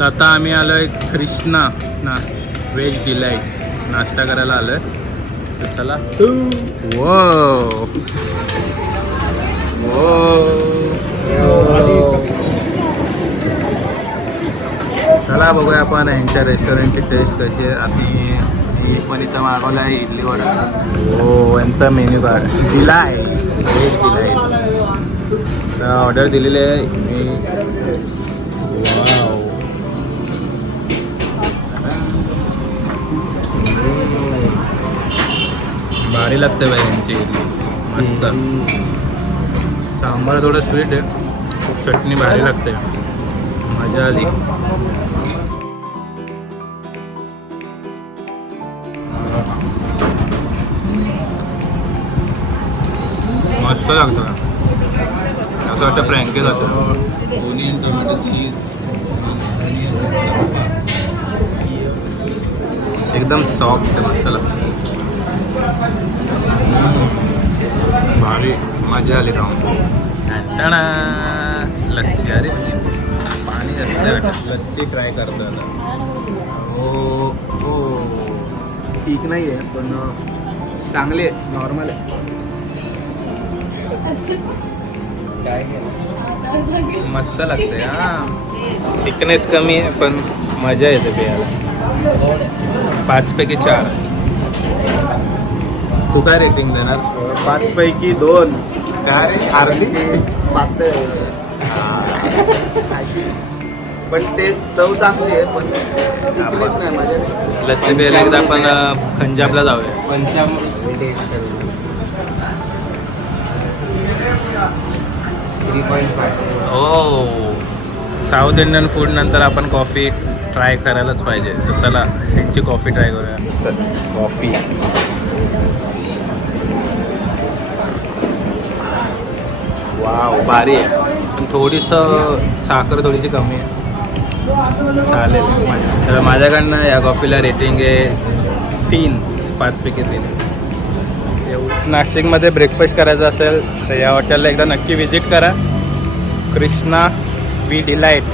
तर आता आम्ही आलोय कृष्णा ना व्हेज डिलाईट नाश्ता करायला आलोय. तर चला. वो चला बघूया आपण यांच्या रेस्टॉरंटची टेस्ट कशी आहे. आणि मी पण इथं मागवलं आहे इडली वडा. हो यांचा मेन्यू कार्ड दिला आहे व्हेज डिलाईट. ऑर्डर दिलेली आहे मी. वाव भारी लागते बाई यांची इडली मस्त. सांबार थोडं स्वीट आहे. चटणी भारी लागते. मजा आली. मस्त लागतं. असं वाटतं फ्रँकी जातं. ओनियन टोमॅटो चीज एकदम सॉफ्ट मस्त लागतं. भारी मजा आली खाऊन. लस्सी अरे पाणी जास्त लस्सी ट्राय करतो आता. हो ठीक नाही आहे पण चांगली आहे. नॉर्मल आहे. मस्त लागते. हां थिकनेस कमी आहे पण मजा येते प्यायला. 5 पैकी 4. तू काय रेटिंग देणार? 5 पैकी 2. काय रे? अर्धी पातळ अशी पण टेस्ट चव चांगली आहे पण thickness नाही माझ्या. लस्सी प्यायला एकदा आपण पंजाबला जाऊया. पंजाब हो साऊथ इंडियन फूड नंतर आपण कॉफी ट्राय करायलाच पाहिजे. तर चला त्यांची कॉफी ट्राय करूया. कॉफी वाव भारी आहे पण थोडीसं साखर थोडीशी कमी आहे. चालेल. तर माझ्याकडनं या कॉफीला रेटिंग आहे 3. 5 पैकी 3. नाशिकमध्ये ब्रेकफास्ट करायचा असेल तर या हॉटेलला एकदा नक्की विजिट करा. Krishna V delight.